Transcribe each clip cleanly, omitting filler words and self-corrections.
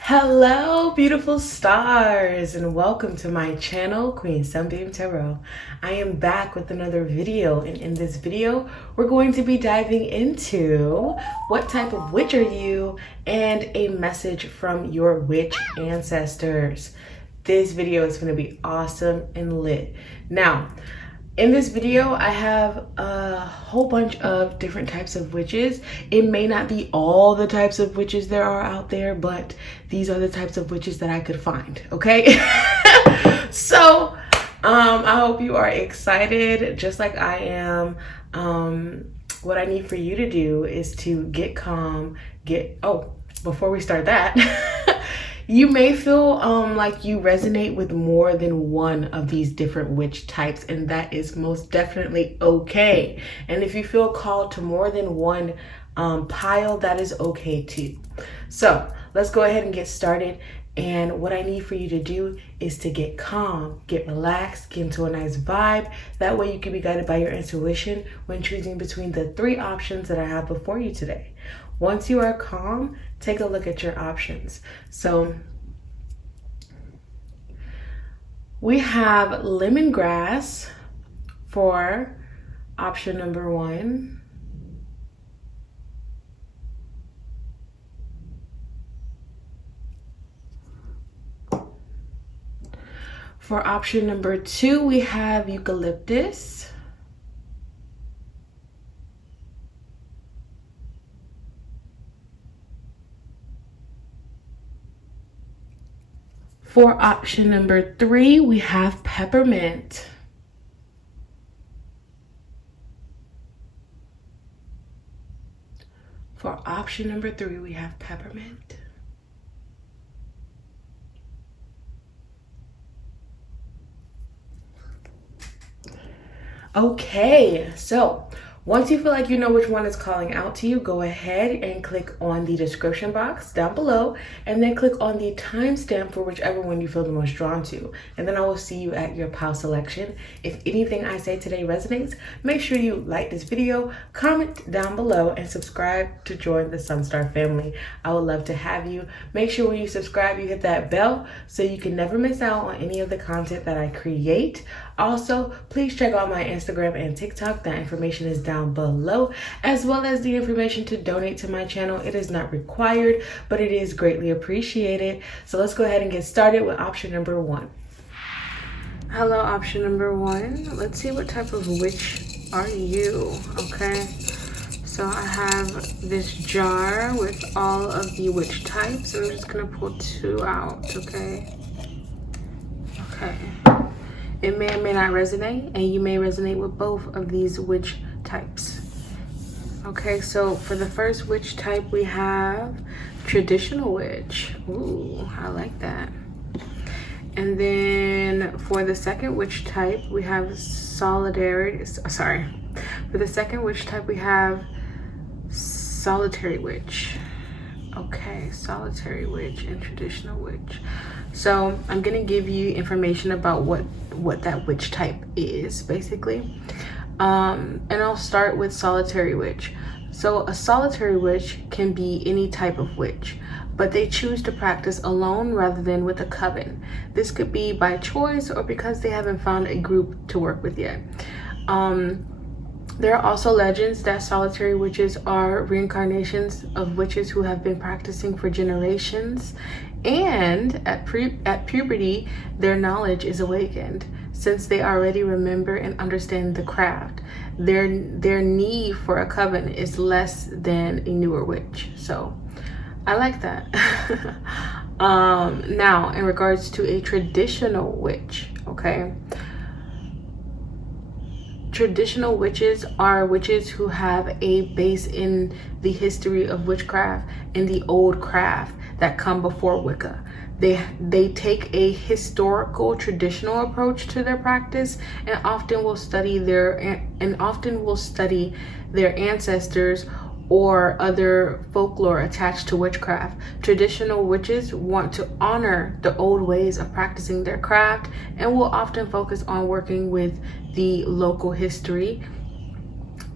Hello, beautiful stars, and welcome to my channel, Queen Sunbeam Tarot. I am back with another video, and in this video, we're going to be diving into what type of witch are you and a message from your witch ancestors. This video is going to be awesome and lit. Now, in this video, I have a whole bunch of different types of witches. It may not be all the types of witches there are out there, but these are the types of witches that I could find, okay? So, I hope you are excited, just like I am. What I need for you to do is to get calm, before we start that, you may feel like you resonate with more than one of these different witch types, and that is most definitely okay. And if you feel called to more than one pile, that is okay too. So let's go ahead and get started. And what I need for you to do is to get calm, get relaxed, get into a nice vibe. That way you can be guided by your intuition when choosing between the three options that I have before you today. Once you are calm, take a look at your options. So we have lemongrass for option number 1. For option number 2, we have eucalyptus. For option number 3, we have peppermint. For option number 3, we have peppermint. Okay, so once you feel like you know which one is calling out to you, go ahead and click on the description box down below and then click on the timestamp for whichever one you feel the most drawn to. And then I will see you at your pile selection. If anything I say today resonates, make sure you like this video, comment down below, and subscribe to join the SunStar family. I would love to have you. Make sure when you subscribe, you hit that bell so you can never miss out on any of the content that I create. Also, please check out my Instagram and TikTok. That information is down below, as well as the information to donate to my channel. It is not required, but it is greatly appreciated. So let's go ahead and get started with option number 1. Hello, option number 1. Let's see what type of witch are you, okay? So I have this jar with all of the witch types. I'm just gonna pull 2 out, okay? Okay. It may or may not resonate, and you may resonate with both of these witch types. Okay, so for the first witch type, we have traditional witch. Ooh, I like that. And then for the second witch type, we have solitary witch. Okay, solitary witch and traditional witch. So I'm gonna give you information about what that witch type is, basically. And I'll start with solitary witch. So a solitary witch can be any type of witch, but they choose to practice alone rather than with a coven. This could be by choice or because they haven't found a group to work with yet. There are also legends that solitary witches are reincarnations of witches who have been practicing for generations, and at puberty, their knowledge is awakened since they already remember and understand the craft. Their need for a coven is less than a newer witch. So I like that. Now, in regards to a traditional witch, okay? Traditional witches are witches who have a base in the history of witchcraft and the old craft that come before Wicca. They take a historical, traditional approach to their practice and often will study their ancestors or other folklore attached to witchcraft. Traditional witches want to honor the old ways of practicing their craft and will often focus on working with the local history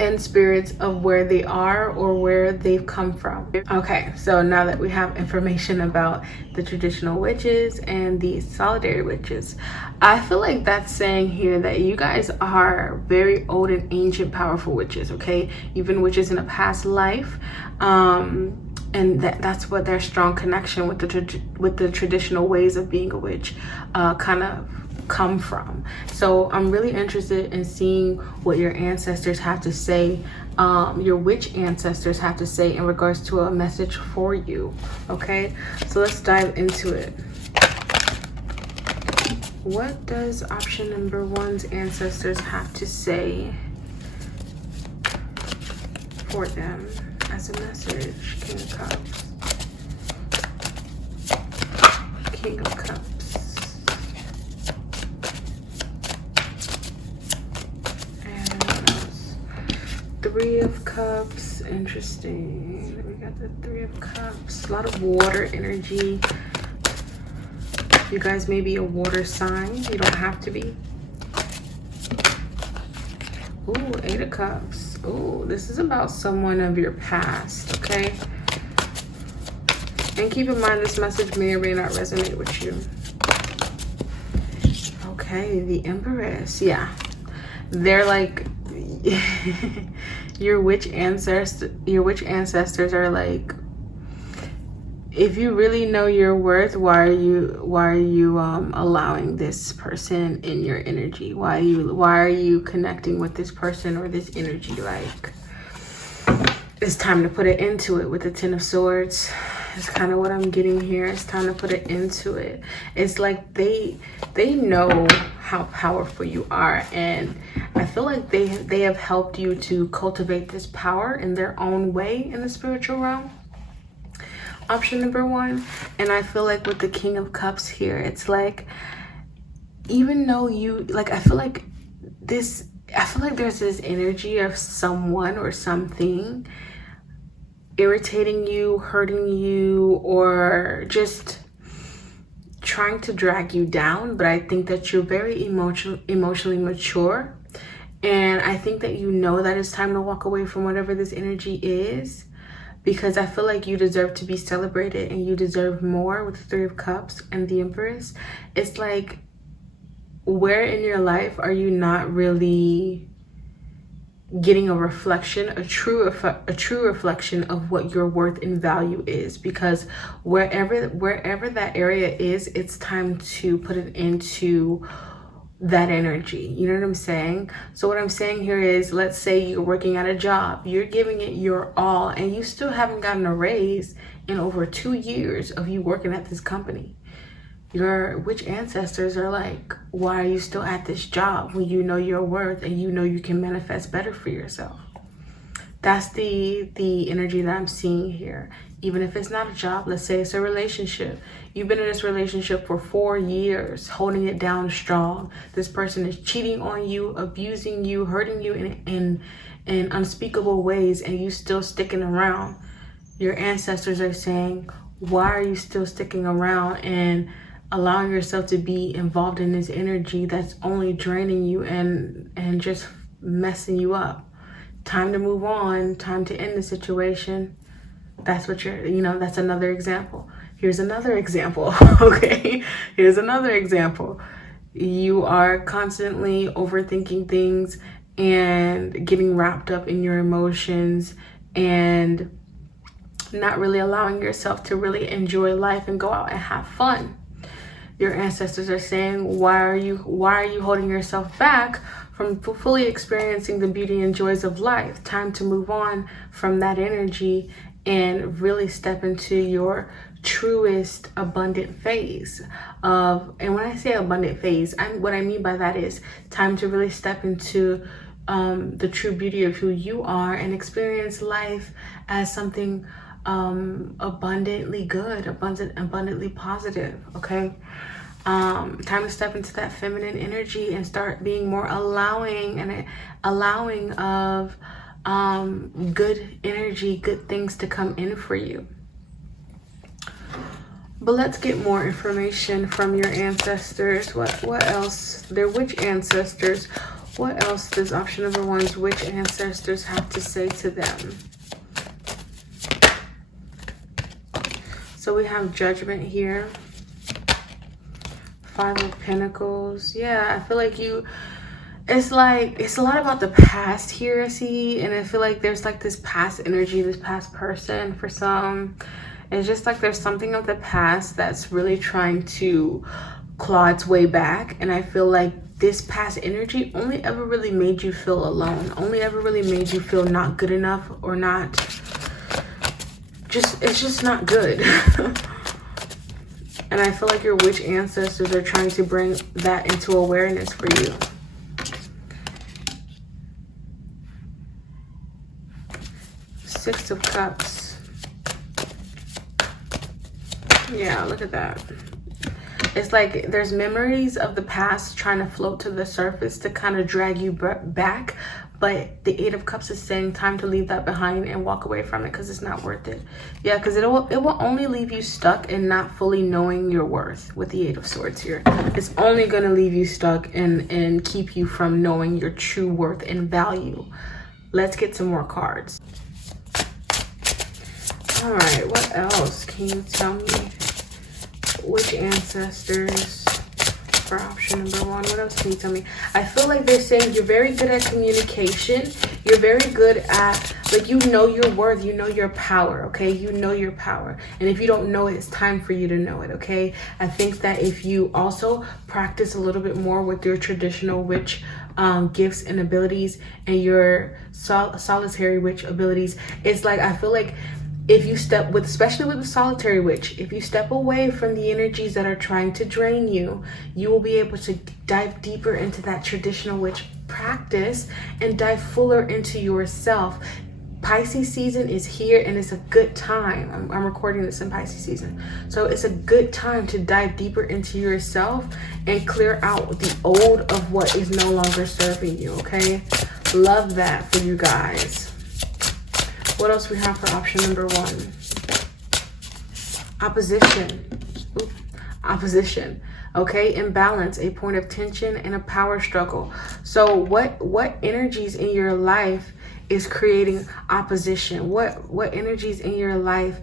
and spirits of where they are or where they've come from. Okay, so now that we have information about the traditional witches and the solitary witches, I feel like that's saying here that you guys are very old and ancient powerful witches. Okay, you've been witches in a past life, and that's what their strong connection with the traditional ways of being a witch kind of come from. So I'm really interested in seeing what your ancestors have to say, your witch ancestors have to say in regards to a message for you. Okay, so let's dive into it. What does option number 1's ancestors have to say for them as a message? King of Cups. King of Cups. Three of Cups. Interesting. We got the Three of Cups. A lot of water energy. You guys may be a water sign. You don't have to be. Ooh, Eight of Cups. Ooh, this is about someone of your past, okay? And keep in mind, this message may or may not resonate with you. Okay, the Empress. Yeah. They're like... your witch ancestors are like, if you really know your worth, why are you allowing this person in your energy? Why are you connecting with this person or this energy? Like, it's time to put it into it with the Ten of Swords. It's kind of what I'm getting here. It's time to put it into it. It's like they know how powerful you are, and I feel like they have helped you to cultivate this power in their own way in the spiritual realm. Option number 1. And I feel like with the King of Cups here, it's like, even though you like, I feel like there's this energy of someone or something irritating you, hurting you, or just trying to drag you down. But I think that you're very emotionally mature, and I think that you know that it's time to walk away from whatever this energy is, because I feel like you deserve to be celebrated and you deserve more with the Three of Cups and the Empress. It's like, where in your life are you not really getting a reflection, a true reflection of what your worth and value is? Because wherever that area is, it's time to put it into that energy. You know what I'm saying? So what I'm saying here is, let's say you're working at a job, you're giving it your all, and you still haven't gotten a raise in over 2 years of you working at this company. Your witch ancestors are like, why are you still at this job when you know your worth and you know you can manifest better for yourself? That's the energy that I'm seeing here. Even if it's not a job, let's say it's a relationship. You've been in this relationship for 4 years, holding it down strong. This person is cheating on you, abusing you, hurting you in unspeakable ways, and you still sticking around. Your ancestors are saying, why are you still sticking around and allowing yourself to be involved in this energy that's only draining you and just messing you up? Time to move on, time to end the situation. That's what that's another example. Here's another example, okay? Here's another example. You are constantly overthinking things and getting wrapped up in your emotions and not really allowing yourself to really enjoy life and go out and have fun. Your ancestors are saying, why are you holding yourself back from fully experiencing the beauty and joys of life? Time to move on from that energy and really step into your truest abundant phase of, and when I say abundant phase, what I mean by that is time to really step into the true beauty of who you are and experience life as something abundantly good, abundantly positive. Okay, time to step into that feminine energy and start being more allowing of good energy, good things to come in for you. But let's get more information from your ancestors. What else? Their witch ancestors. What else does option number 1's witch ancestors have to say to them? So we have judgment here. 5 of Pentacles. Yeah, I feel like it's a lot about the past here, I see. And I feel like there's like this past energy, this past person for some. It's just like there's something of the past that's really trying to claw its way back. And I feel like this past energy only ever really made you feel alone, only ever really made you feel not good enough, or not, it's just not good. And I feel like your witch ancestors are trying to bring that into awareness for you. Six of Cups. Yeah, look at that. It's like there's memories of the past trying to float to the surface to kind of drag you back. But the 8 of Cups is saying time to leave that behind and walk away from it because it's not worth it. Yeah, because it will only leave you stuck and not fully knowing your worth with the 8 of Swords here. It's only going to leave you stuck and keep you from knowing your true worth and value. Let's get some more cards. All right, what else can you tell me? Which ancestors for option number 1? What else can you tell me? I feel like they're saying you're very good at communication. You're very good at, like, you know your worth, you know your power, okay? You know your power. And if you don't know it, it's time for you to know it, okay? I think that if you also practice a little bit more with your traditional witch gifts and abilities and your solitary witch abilities, it's like, I feel like if you step with, especially with the solitary witch, if you step away from the energies that are trying to drain you, you will be able to dive deeper into that traditional witch practice and dive fuller into yourself. Pisces season is here and it's a good time. I'm recording this in Pisces season. So it's a good time to dive deeper into yourself and clear out the old of what is no longer serving you, okay? Love that for you guys. What else we have for option number 1? Opposition. Ooh, opposition. Okay, imbalance, a point of tension, and a power struggle. So what energies in your life is creating opposition? What energies in your life?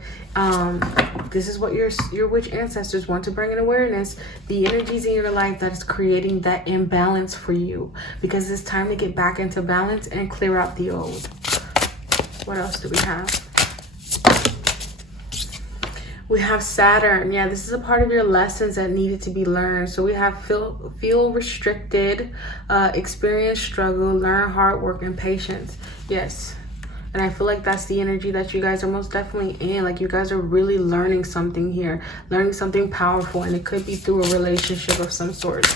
This is what your witch ancestors want to bring in awareness. The energies in your life that is creating that imbalance for you, because it's time to get back into balance and clear out the old. What else do we have? We have Saturn. Yeah, this is a part of your lessons that needed to be learned. So we have feel restricted, experience struggle, learn hard work, and patience. Yes. And I feel like that's the energy that you guys are most definitely in. Like, you guys are really learning something here, learning something powerful, and it could be through a relationship of some sort.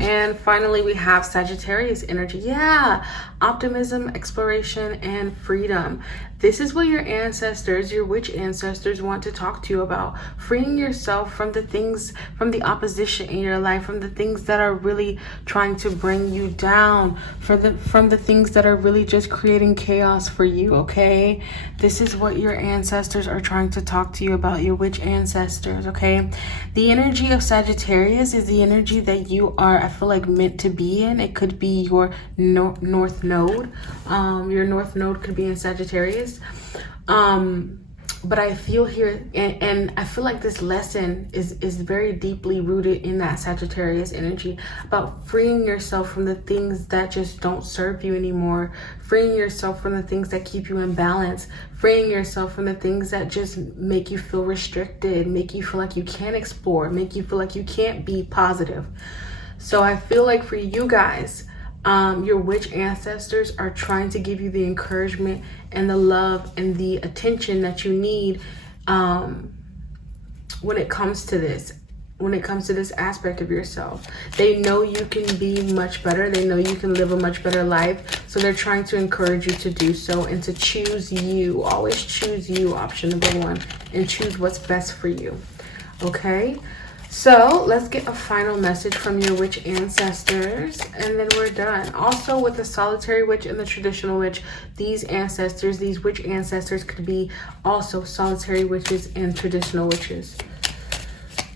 And finally, we have Sagittarius energy. Yeah, optimism, exploration, and freedom. This is what your ancestors, your witch ancestors, want to talk to you about. Freeing yourself from the things, from the opposition in your life, from the things that are really trying to bring you down, from the things that are really just creating chaos for you, okay? This is what your ancestors are trying to talk to you about, your witch ancestors, okay? The energy of Sagittarius is the energy that you are, I feel like, meant to be in. It could be your north node. Your north node could be in Sagittarius. But I feel here, and I feel like this lesson is very deeply rooted in that Sagittarius energy, about freeing yourself from the things that just don't serve you anymore, freeing yourself from the things that keep you in balance, freeing yourself from the things that just make you feel restricted, make you feel like you can't explore, make you feel like you can't be positive. So I feel like for you guys, your witch ancestors are trying to give you the encouragement and the love and the attention that you need when it comes to this aspect of yourself. They know you can be much better. They know you can live a much better life. So they're trying to encourage you to do so and to choose you. Always choose you, option number 1, and choose what's best for you. Okay? So let's get a final message from your witch ancestors, and then we're done. Also, with the solitary witch and the traditional witch, these ancestors, these witch ancestors could be also solitary witches and traditional witches.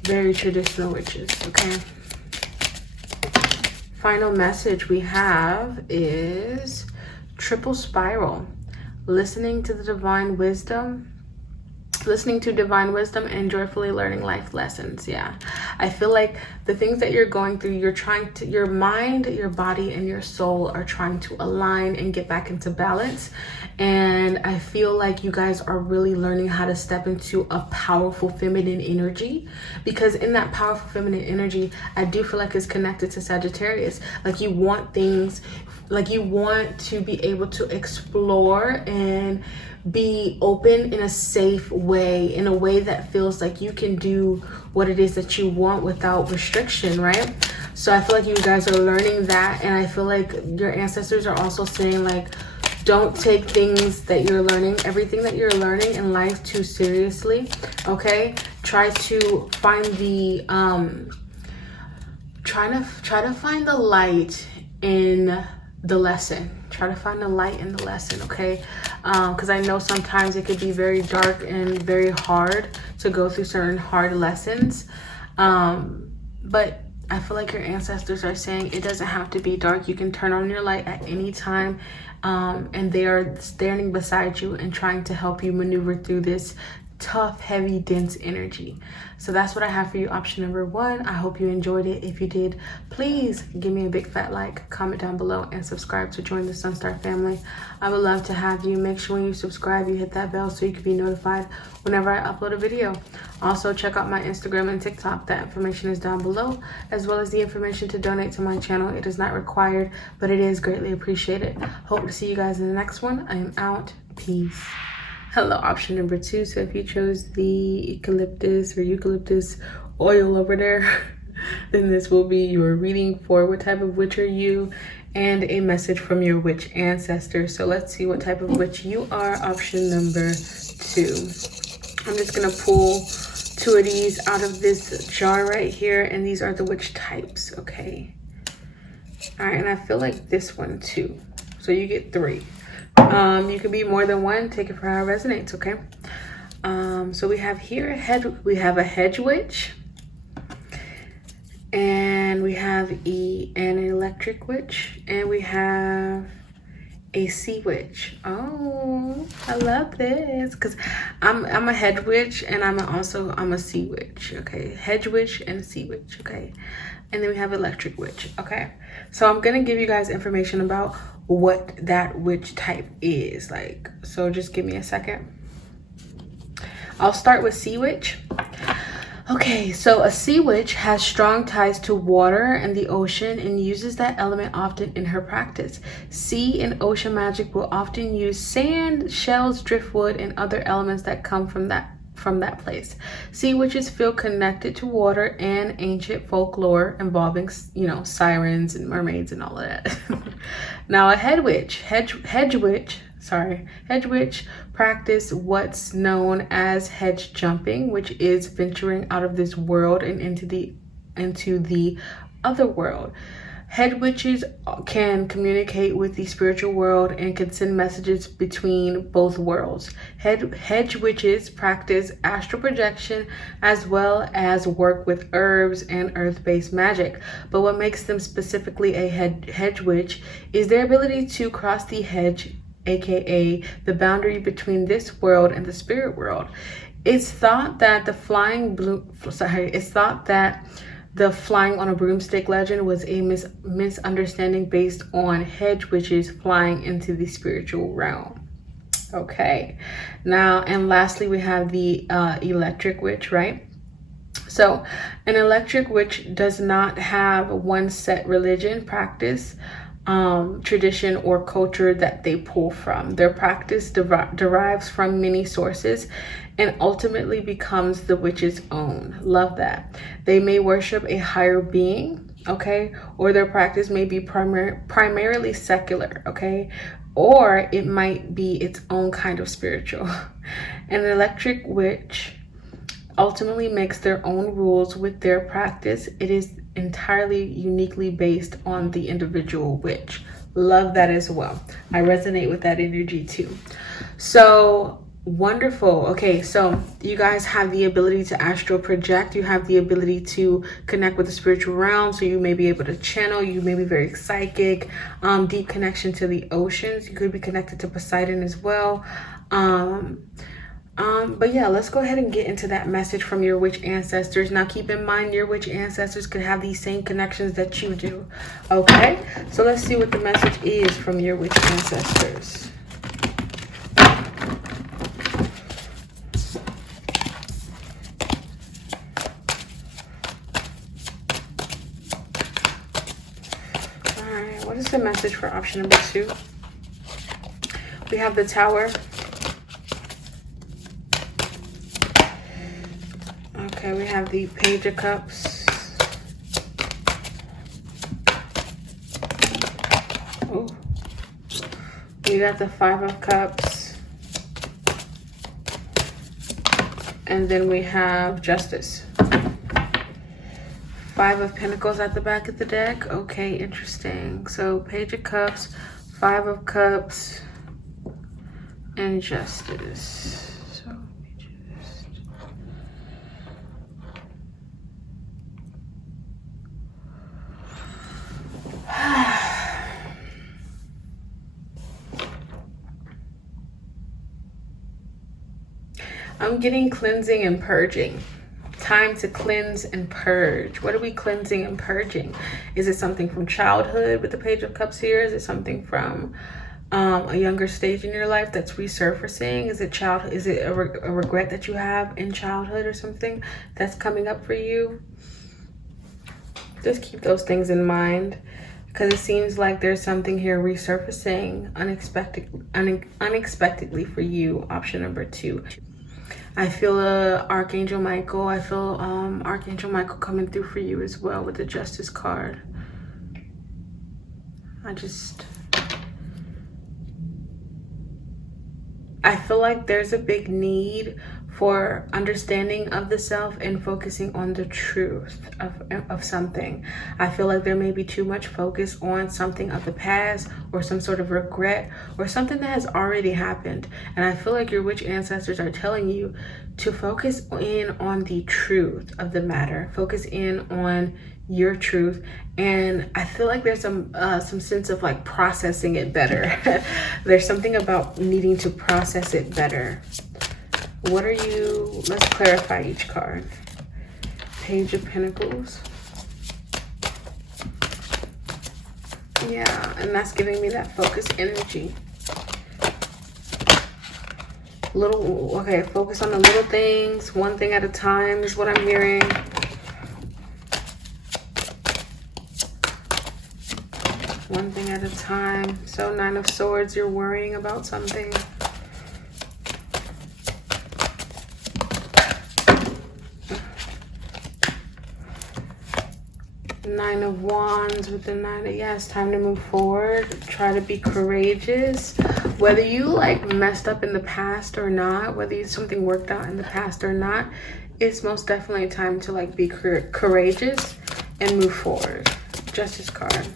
Very traditional witches, okay? final message we have is triple spiral. Listening to divine wisdom and joyfully learning life lessons. Yeah, I feel like the things that you're going through, your mind, your body, and your soul are trying to align and get back into balance. And I feel like you guys are really learning how to step into a powerful feminine energy, because in that powerful feminine energy, I do feel like it's connected to Sagittarius. Like you want things, like you want to be able to explore and be open in a safe way, in a way that feels like you can do what it is that you want without restriction, right? So I feel like you guys are learning that, and I feel like your ancestors are also saying, like, don't take things that you're learning, everything that you're learning in life, too seriously, okay? Try to find the try to find the light in the lesson. Try to find the light in the lesson, okay? Because I know sometimes it could be very dark and very hard to go through certain hard lessons, but I feel like your ancestors are saying it doesn't have to be dark. You can turn on your light at any time, and they are standing beside you and trying to help you maneuver through this tough, heavy, dense energy. So that's what I have for you, option number 1. I hope you enjoyed it. If you did, please give me a big fat like, comment down below, and subscribe to join the SunStar family. I would love to have you. Make sure when you subscribe, you hit that bell so you can be notified whenever I upload a video. Also, check out my Instagram and TikTok. That information is down below, as well as the information to donate to my channel. It is not required, but it is greatly appreciated. Hope to see you guys in the next one. I am out. Peace. Hello, option number 2. So if you chose the eucalyptus oil over there, then this will be your reading for what type of witch are you, and a message from your witch ancestor. So let's see what type of witch you are, option number 2. I'm just gonna pull 2 of these out of this jar right here, and these are the witch types, okay? All right, and I feel like this one too. So you get 3. You can be more than one. Take it for how it resonates, okay? So we have here a hedge witch, and we have an electric witch, and we have a sea witch. Oh, I love this, because I'm a hedge witch, and I'm a sea witch, okay? Hedge witch and a sea witch, okay? And then we have electric witch, okay? So I'm gonna give you guys information about what that witch type is like. So just give me a second. I'll start with sea witch. Okay, so a sea witch has strong ties to water and the ocean and uses that element often in her practice. Sea and ocean magic will often use sand, shells, driftwood, and other elements that come from that place. Sea witches feel connected to water and ancient folklore involving, sirens and mermaids and all of that. Now a hedge witch practice what's known as hedge jumping, which is venturing out of this world and into the other world. Hedge witches can communicate with the spiritual world and can send messages between both worlds. Hedge witches practice astral projection as well as work with herbs and earth-based magic. But what makes them specifically a hedge witch is their ability to cross the hedge, aka the boundary between this world and the spirit world. It's thought that the flying on a broomstick legend was a misunderstanding based on hedge witches flying into the spiritual realm. Okay, now, and lastly, we have the electric witch, right? So an electric witch does not have one set religion, practice, tradition, or culture that they pull from. Their practice derives from many sources and ultimately becomes the witch's own. Love that. They may worship a higher being, okay? Or their practice may be primarily secular, okay? Or it might be its own kind of spiritual. An electric witch ultimately makes their own rules with their practice. It is entirely uniquely based on the individual witch. Love that as well. I resonate with that energy too. So Wonderful. Okay, so you guys have the ability to astral project. You have the ability to connect with the spiritual realm. So you may be able to channel. You may be very psychic. Deep connection to the oceans. You could be connected to Poseidon as well. But yeah, let's go ahead and get into that message from your witch ancestors. Now, keep in mind, your witch ancestors could have these same connections that you do. Okay, so let's see what the message is from your witch ancestors. What is the message for option number 2? We have the Tower. Okay, we have the Page of Cups. Oh, we got the 5 of Cups. And then we have Justice. 5 of Pentacles at the back of the deck. Okay, interesting. So Page of Cups, 5 of Cups, and Justice. So I'm getting cleansing and purging. Time to cleanse and purge. What are we cleansing and purging? Is it something from childhood with the Page of Cups here? Is it something from a younger stage in your life that's resurfacing? Is it a regret that you have in childhood or something that's coming up for you? Just keep those things in mind, because it seems like there's something here resurfacing unexpectedly for you. Option number 2. I feel Archangel Michael. I feel Archangel Michael coming through for you as well with the Justice card. I feel like there's a big need for understanding of the self and focusing on the truth of something. I feel like there may be too much focus on something of the past or some sort of regret or something that has already happened. And I feel like your witch ancestors are telling you to focus in on the truth of the matter. Focus in on your truth. And I feel like there's some sense of like processing it better. There's something about needing to process it better. What are you, let's clarify each card. Page of Pentacles. Yeah, and that's giving me that focused energy. Okay, focus on the little things, one thing at a time is what I'm hearing. One thing at a time. So 9 of Swords, you're worrying about something. Nine of Wands with the 9 of, yeah, it's time to move forward. Try to be courageous. Whether you like messed up in the past or not, whether something worked out in the past or not, it's most definitely time to like be courageous and move forward. Justice card.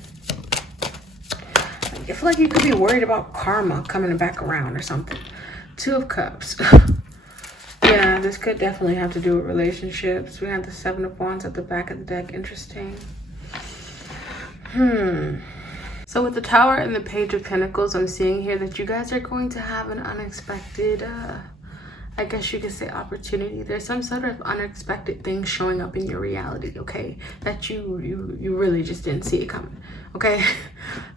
I feel like you could be worried about karma coming back around or something. 2 of Cups. Yeah, this could definitely have to do with relationships. We have the 7 of Wands at the back of the deck. Interesting. So with the Tower and the Page of Pentacles, I'm seeing here that you guys are going to have an unexpected, I guess you could say, opportunity. There's some sort of unexpected thing showing up in your reality, okay? That you really just didn't see it coming, okay?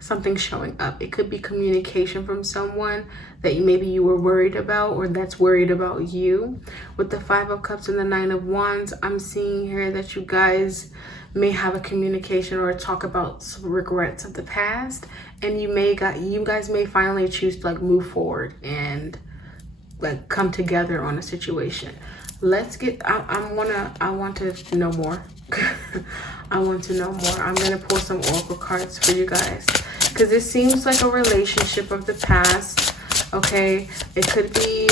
Something showing up. It could be communication from someone that maybe you were worried about or that's worried about you. With the 5 of Cups and the 9 of Wands, I'm seeing here that you guys may have a communication or talk about some regrets of the past, and you guys may finally choose to like move forward and like come together on a situation. Let's get I want to know more. I want to know more. I'm gonna pull some oracle cards for you guys, because it seems like a relationship of the past. Okay, it could be,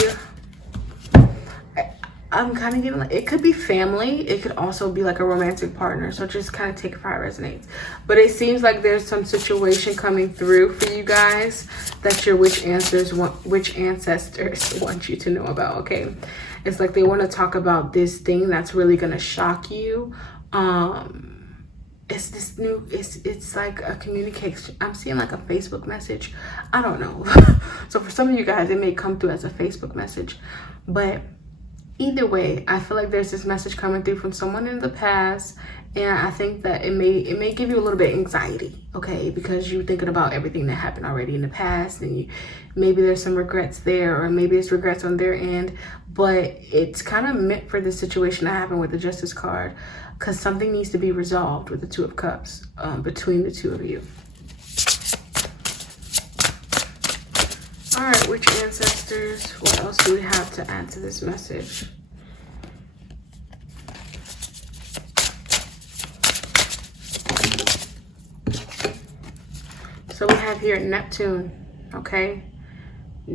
I'm kind of getting like, it could be family, it could also be like a romantic partner, so just kind of take it for how it resonates. But it seems like there's some situation coming through for you guys that your witch ancestors want you to know about. Okay, it's like they want to talk about this thing that's really gonna shock you. It's this new, it's like a communication. I'm seeing like a Facebook message, I don't know. So for some of you guys it may come through as a Facebook message, but either way, I feel like there's this message coming through from someone in the past, and I think that it may give you a little bit of anxiety, okay, because you're thinking about everything that happened already in the past, and maybe there's some regrets there, or maybe it's regrets on their end, but it's kind of meant for the situation that happened with the Justice card, because something needs to be resolved with the Two of Cups between the two of you. All right, witch ancestors, what else do we have to add to this message? So we have here Neptune, okay?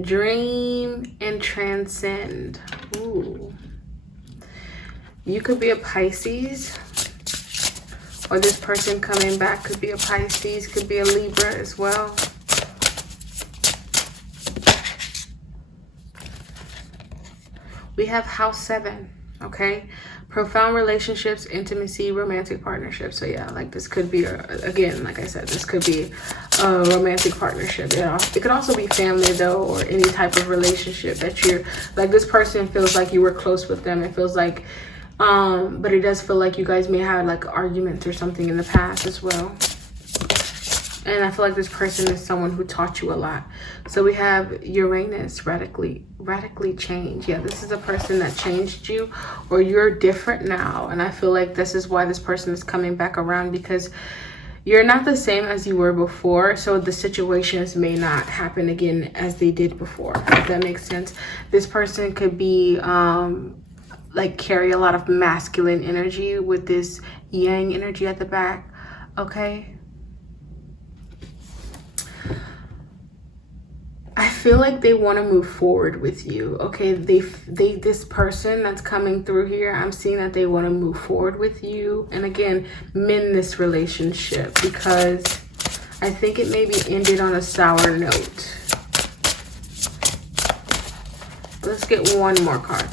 Dream and transcend. Ooh. You could be a Pisces, or this person coming back could be a Pisces, could be a Libra as well. We have house 7, okay? Profound relationships, intimacy, romantic partnerships. So yeah, like this could be, again, like I said, this could be a romantic partnership. It could also be family though, or any type of relationship that you're, like this person feels like you were close with them. It feels like, but it does feel like you guys may have like arguments or something in the past as well. And I feel like this person is someone who taught you a lot. So we have Uranus, radically change. Yeah, this is a person that changed you, or you're different now. And I feel like this is why this person is coming back around, because you're not the same as you were before. So the situations may not happen again as they did before, if that makes sense. This person could be like carry a lot of masculine energy with this yang energy at the back, okay? I feel like they want to move forward with you, okay? This person that's coming through here, I'm seeing that they want to move forward with you, and again, mend this relationship, because I think it maybe ended on a sour note. Let's get one more card.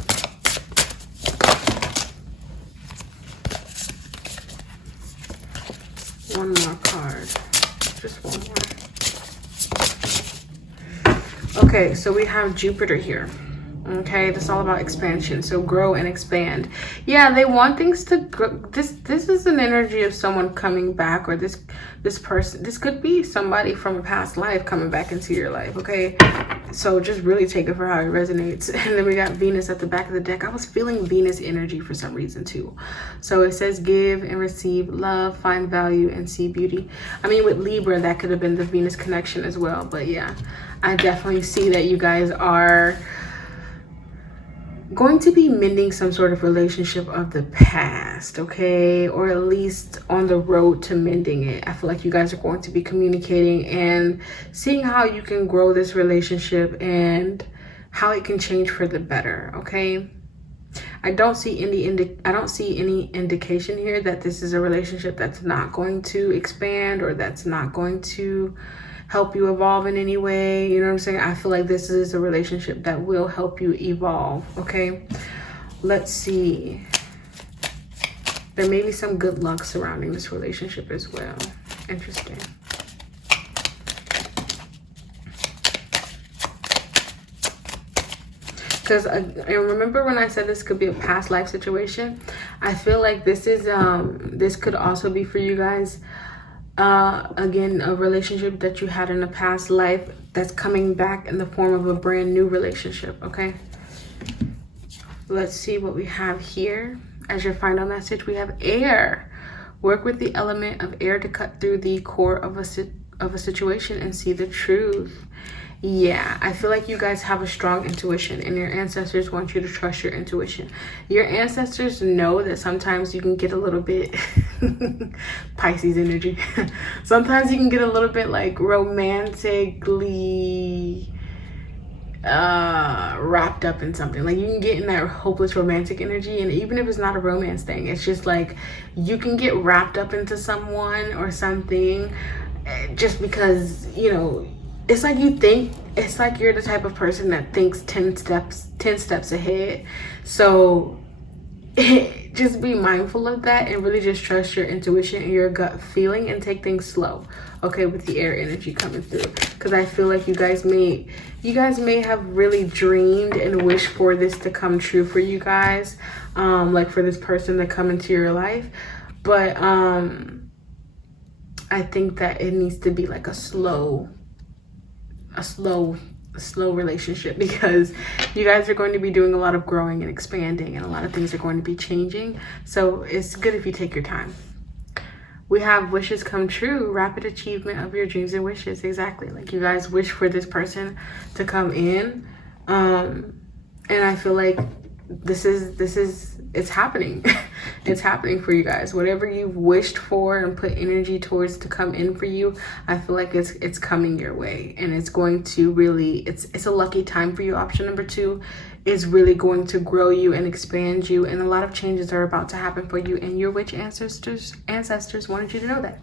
One more card, just one more. Okay, so we have Jupiter here. Okay, this is all about expansion. So grow and expand. Yeah, they want things to grow. This is an energy of someone coming back, or this person. This could be somebody from a past life coming back into your life. Okay, so just really take it for how it resonates. And then we got Venus at the back of the deck. I was feeling Venus energy for some reason too. So it says give and receive love, find value, and see beauty. I mean, with Libra, that could have been the Venus connection as well. But yeah, I definitely see that you guys are going to be mending some sort of relationship of the past, okay? Or at least on the road to mending it. I feel like you guys are going to be communicating and seeing how you can grow this relationship and how it can change for the better, okay? I don't see any indication here that this is a relationship that's not going to expand, or that's not going to help you evolve in any way. You know what I'm saying? I feel like this is a relationship that will help you evolve, okay? Let's see. There may be some good luck surrounding this relationship as well. Interesting. Because I remember when I said this could be a past life situation, I feel like this is this could also be for you guys, again, a relationship that you had in a past life that's coming back in the form of a brand new relationship, okay? Let's see what we have here. As your final message, we have air. Work with the element of air to cut through the core of a situation and see the truth. Yeah, I feel like you guys have a strong intuition, and your ancestors want you to trust your intuition. Your ancestors know that sometimes you can get a little bit Pisces energy. Sometimes you can get a little bit like romantically wrapped up in something. Like, you can get in that hopeless romantic energy, and even if it's not a romance thing, it's just like you can get wrapped up into someone or something just because, you know, it's like you think, it's like you're the type of person that thinks 10 steps ahead. So just be mindful of that and really just trust your intuition and your gut feeling and take things slow, okay, with the air energy coming through. Because I feel like you guys may have really dreamed and wished for this to come true for you guys, like for this person to come into your life. But I think that it needs to be like a slow relationship, because you guys are going to be doing a lot of growing and expanding, and a lot of things are going to be changing. So it's good if you take your time. We have wishes come true, rapid achievement of your dreams and wishes. Exactly, like you guys wish for this person to come in, and I feel like it's happening. It's happening for you guys. Whatever you've wished for and put energy towards to come in for you, I feel like it's coming your way, and it's going to really, it's a lucky time for you. Option number 2 is really going to grow you and expand you, and a lot of changes are about to happen for you, and your witch ancestors wanted you to know that.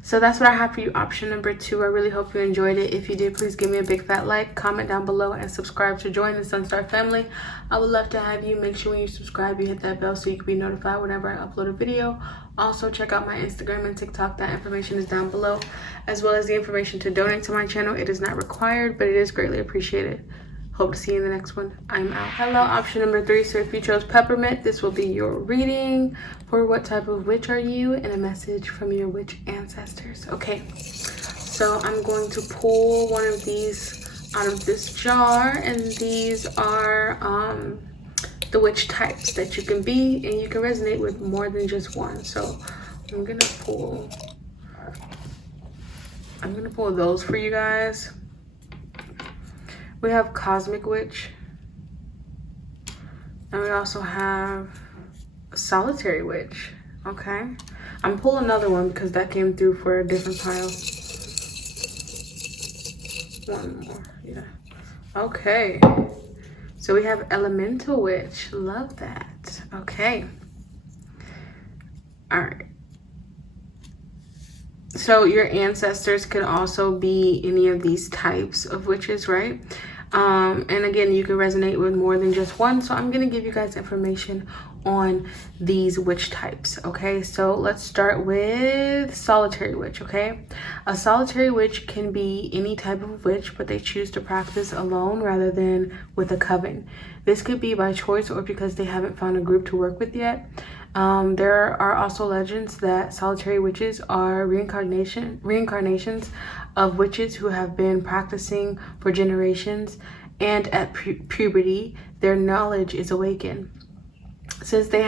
So that's what I have for you, option number 2. I really hope you enjoyed it. If you did, please give me a big fat like, comment down below, and subscribe to join the SunStar family. I would love to have you. Make sure when you subscribe, you hit that bell so you can be notified whenever I upload a video. Also, check out my Instagram and TikTok. That information is down below, as well as the information to donate to my channel. It is not required, but it is greatly appreciated. Hope to see you in the next one. I'm out. Hello, option number 3. So if you chose peppermint, this will be your reading for what type of witch are you, and a message from your witch ancestors. Okay, so I'm going to pull one of these out of this jar, and these are the witch types that you can be, and you can resonate with more than just one. So I'm gonna pull those for you guys. We have Cosmic Witch, and we also have Solitary Witch. Okay, I'm pulling another one because that came through for a different pile. One more, yeah. Okay, so we have Elemental Witch. Love that. Okay, all right. So your ancestors could also be any of these types of witches, right? And again, you can resonate with more than just one. So I'm going to give you guys information on these witch types. Okay, so let's start with Solitary Witch. Okay, a Solitary Witch can be any type of witch, but they choose to practice alone rather than with a coven. This could be by choice or because they haven't found a group to work with yet. There are also legends that solitary witches are reincarnations of witches who have been practicing for generations, and at puberty their knowledge is awakened. Since they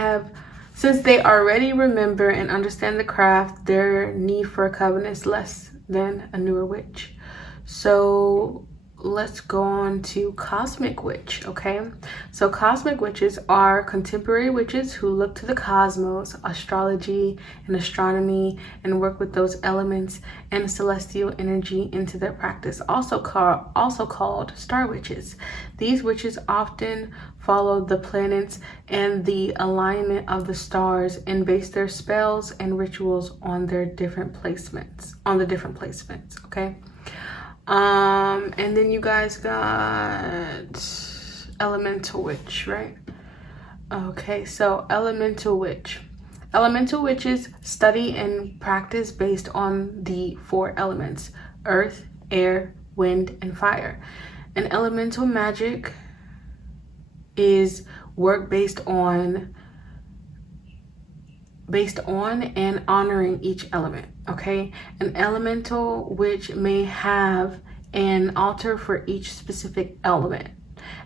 already remember and understand the craft, their need for a coven is less than a newer witch. So let's go on to Cosmic Witch. Okay, so Cosmic Witches are contemporary witches who look to the cosmos, astrology and astronomy, and work with those elements and celestial energy into their practice, also called star witches. These witches often follow the planets and the alignment of the stars and base their spells and rituals on their different placements, okay? And then you guys got Elemental Witch, right? Okay, so Elemental Witch. Elemental witches study and practice based on the 4 elements: earth, air, wind, and fire. And elemental magic is work based on and honoring each element. Okay, an elemental witch may have an altar for each specific element.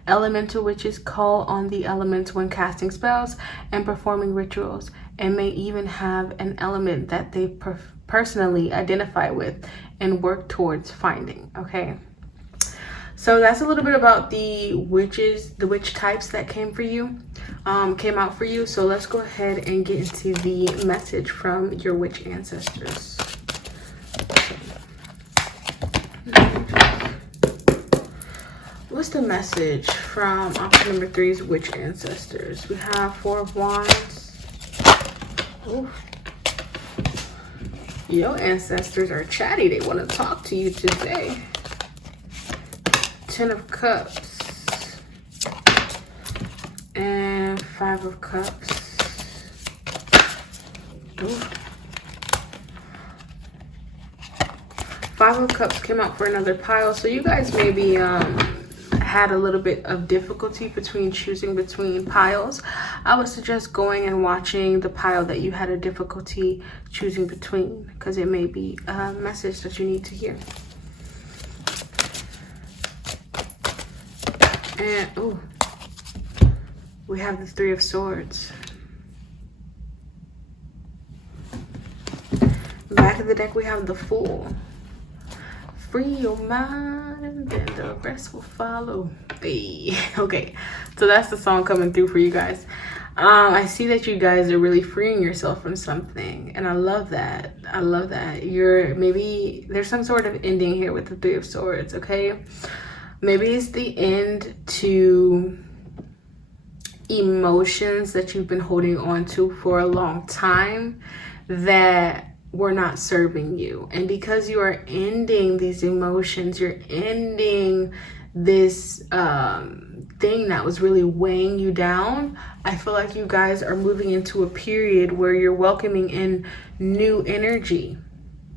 Elemental witches call on the elements when casting spells and performing rituals, and may even have an element that they personally identify with and work towards finding. Okay, so that's a little bit about the witches, the witch types that came out for you. So let's go ahead and get into the message from your witch ancestors. what's the message from option number 3's witch ancestors? We have 4 of Wands. Ooh. Your ancestors are chatty. They want to talk to you today. 10 of Cups. And 5 of Cups. Ooh. 5 of Cups came out for another pile. So you guys maybe had a little bit of difficulty between choosing between piles. I would suggest going and watching the pile that you had a difficulty choosing between, because it may be a message that you need to hear. And oh, we have the 3 of Swords. Back of the deck, we have the Fool. Free your mind and the rest will follow. Hey. Okay, so that's the song coming through for you guys. I see that you guys are really freeing yourself from something, and I love that. I love that. Maybe there's some sort of ending here with the 3 of Swords, okay? Maybe it's the end to emotions that you've been holding on to for a long time that were not serving you. And because you are ending these emotions, you're ending this thing that was really weighing you down, I feel like you guys are moving into a period where you're welcoming in new energy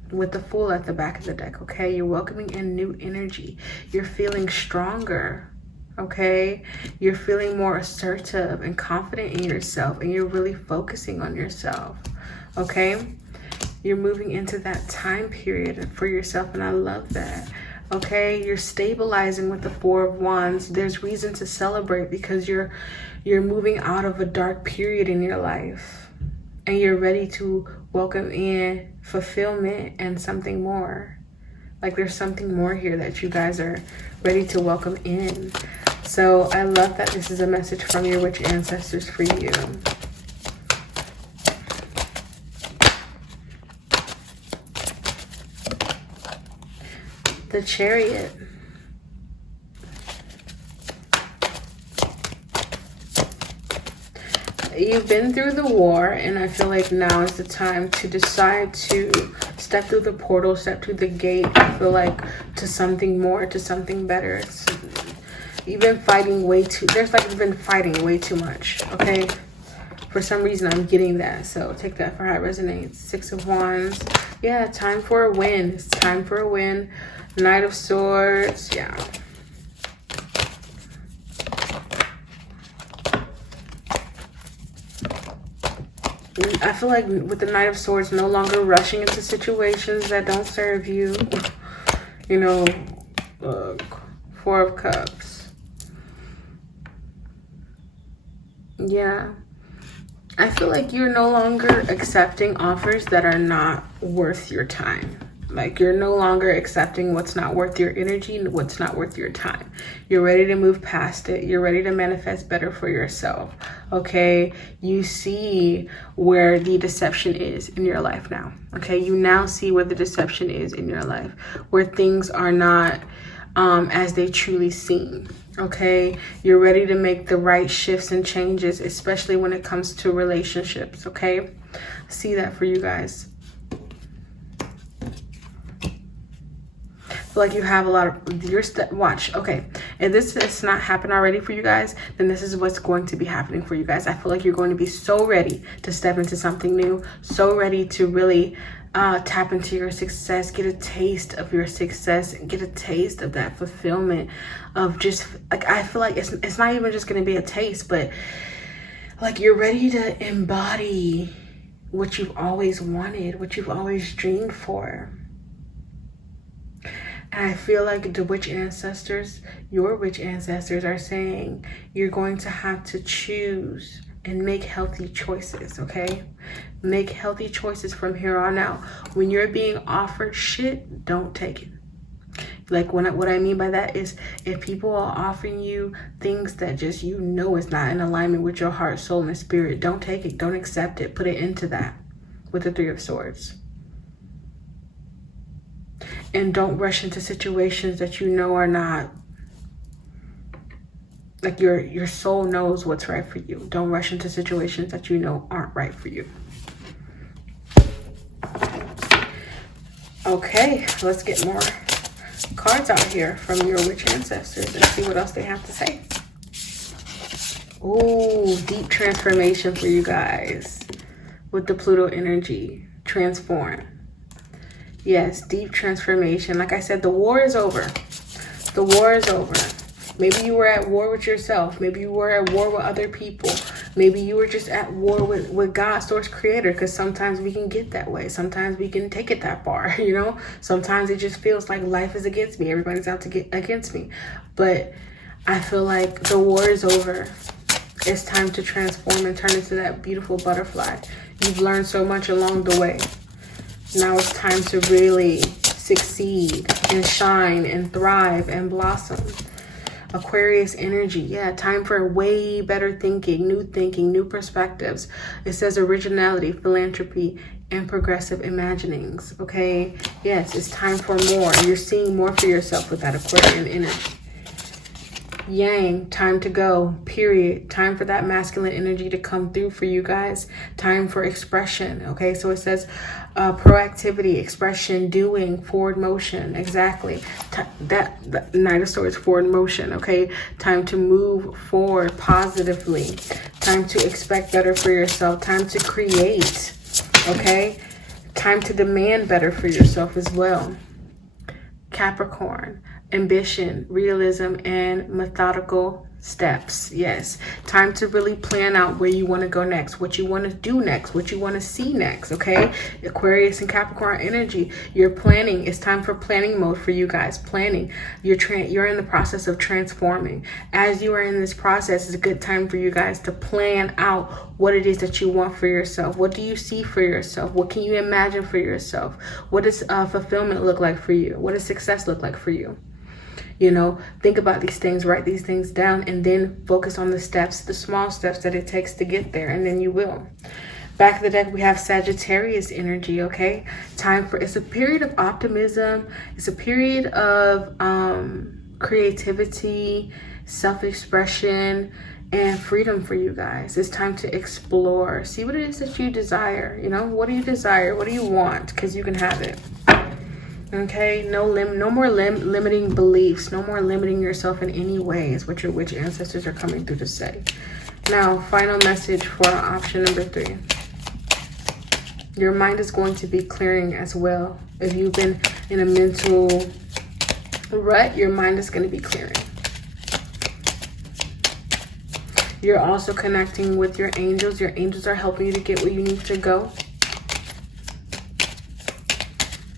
with the Fool at the back of the deck, okay? You're welcoming in new energy. You're feeling stronger, okay? You're feeling more assertive and confident in yourself, and you're really focusing on yourself, okay? You're moving into that time period for yourself, and I love that. Okay, you're stabilizing with the 4 of Wands. There's reason to celebrate because you're moving out of a dark period in your life, and you're ready to welcome in fulfillment and something more. Like there's something more here that you guys are ready to welcome in. So I love that this is a message from your witch ancestors for you. The Chariot. You've been through the war, and I feel like now is the time to decide to step through the portal, step through the gate. I feel like to something more, to something better. You've been fighting way too, you've been fighting way too much, okay? For some reason, I'm getting that, so take that for how it resonates. 6 of Wands. Yeah, time for a win. It's time for a win. Knight of Swords. Yeah. I feel like with the Knight of Swords, no longer rushing into situations that don't serve you. You know, 4 of Cups. Yeah. I feel like you're no longer accepting offers that are not worth your time. Like you're no longer accepting what's not worth your energy and what's not worth your time. You're ready to move past it. You're ready to manifest better for yourself. Okay. You see where the deception is in your life now. Okay. You now see where the deception is in your life, where things are not as they truly seem. Okay. You're ready to make the right shifts and changes, especially when it comes to relationships. Okay. See that for you guys. Like you have a lot of your watch. Okay, if this has not happened already for you guys, then this is what's going to be happening for you guys. I feel like you're going to be so ready to step into something new, so ready to really tap into your success, get a taste of your success, get a taste of that fulfillment of just like, I feel like it's not even just going to be a taste, but like you're ready to embody what you've always wanted, what you've always dreamed for. And I feel like the witch ancestors, your witch ancestors are saying you're going to have to choose and make healthy choices, okay? Make healthy choices from here on out. When you're being offered shit, don't take it. Like what I mean by that is if people are offering you things that just you know is not in alignment with your heart, soul, and spirit, don't take it. Don't accept it. Put it into that with the 3 of Swords. And don't rush into situations that you know are not Like your soul knows what's right for you. Don't rush into situations that you know aren't right for you. Okay, let's get more cards out here from your witch ancestors and see what else they have to say. Oh, deep transformation for you guys with the Pluto energy. Transform. Yes, deep transformation. Like I said, the war is over. The war is over. Maybe you were at war with yourself. Maybe you were at war with other people. Maybe you were just at war with God, source creator, because sometimes we can get that way. Sometimes we can take it that far, you know? Sometimes it just feels like life is against me. Everybody's out to get against me. But I feel like the war is over. It's time to transform and turn into that beautiful butterfly. You've learned so much along the way. Now it's time to really succeed and shine and thrive and blossom. Aquarius energy. Yeah, time for way better thinking, new perspectives. It says originality, philanthropy, and progressive imaginings. Okay. Yes, it's time for more. You're seeing more for yourself with that Aquarian energy. Yang, time to go, period. Time for that masculine energy to come through for you guys. Time for expression. Okay, so it says proactivity, expression, doing, forward motion. Exactly. That Knight of Swords, forward motion. Okay, time to move forward positively. Time to expect better for yourself. Time to create. Okay, time to demand better for yourself as well. Capricorn, ambition, realism, and methodical steps. Yes, time to really plan out where you want to go next, what you want to do next, what you want to see next. Okay, Aquarius and Capricorn energy, you're planning. It's time for planning mode for you guys. Planning. You're in the process of transforming. As you are in this process, it's a good time for you guys to plan out what it is that you want for yourself. What do you see for yourself? What can you imagine for yourself? What does fulfillment look like for you? What does success look like for you? You know, think about these things, write these things down, and then focus on the steps, the small steps that it takes to get there, and then you will. Back of the deck, we have Sagittarius energy, okay? It's a period of optimism. It's a period of creativity, self-expression, and freedom for you guys. It's time to explore. See what it is that you desire. You know, what do you desire? What do you want? Because you can have it. Okay, no more limiting beliefs. No more limiting yourself in any way is what your witch ancestors are coming through to say. Now, final message for option number 3. Your mind is going to be clearing as well. If you've been in a mental rut, your mind is going to be clearing. You're also connecting with your angels. Your angels are helping you to get where you need to go.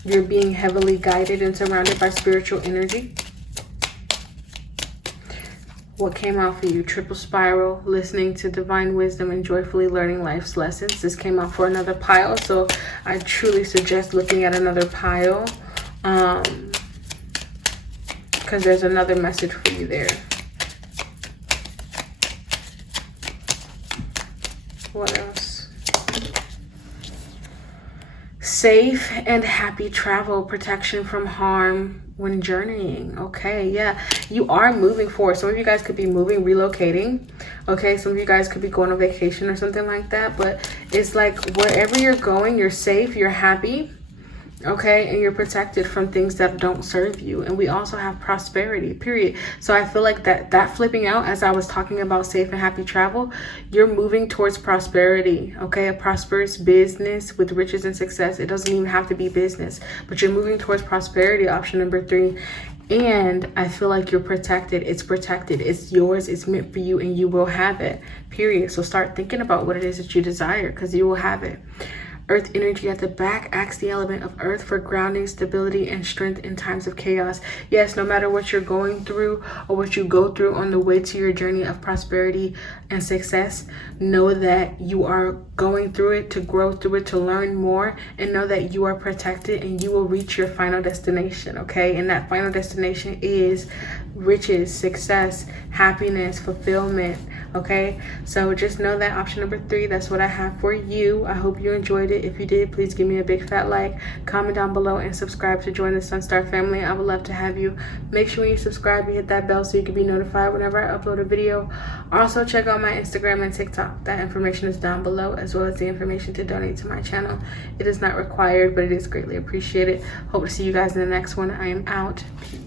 You're being heavily guided and surrounded by spiritual energy. What came out for you? Triple spiral, listening to divine wisdom and joyfully learning life's lessons. This came out for another pile, so I truly suggest looking at another pile because there's another message for you there. What else? Safe and happy travel, protection from harm when journeying. Okay, yeah, you are moving forward. Some of you guys could be moving, relocating. Okay, some of you guys could be going on vacation or something like that. But it's like wherever you're going, you're safe, you're happy. Okay, and you're protected from things that don't serve you. And we also have prosperity, period. So I feel like that flipping out, as I was talking about safe and happy travel, you're moving towards prosperity. Okay, a prosperous business with riches and success. It doesn't even have to be business, but you're moving towards prosperity, option number 3. And I feel like you're protected. It's protected. It's yours. It's meant for you, and you will have it, period. So start thinking about what it is that you desire, because you will have it. Earth energy at the back acts the element of earth for grounding, stability, and strength in times of chaos. Yes, no matter what you're going through or what you go through on the way to your journey of prosperity and success, know that you are going through it to grow through it, to learn more, and know that you are protected and you will reach your final destination, okay? And that final destination is riches, success, happiness, fulfillment, Okay, so just know that option number 3, that's what I have for you. I hope you enjoyed it. If you did, please give me a big fat like, comment down below, and subscribe to join the SunStar family. I would love to have you. Make sure when you subscribe, you hit that bell so you can be notified whenever I upload a video. Also, check out my Instagram and TikTok. That information is down below, as well as the information to donate to my channel. It is not required, but it is greatly appreciated. Hope to see you guys in the next one. I am out. Peace.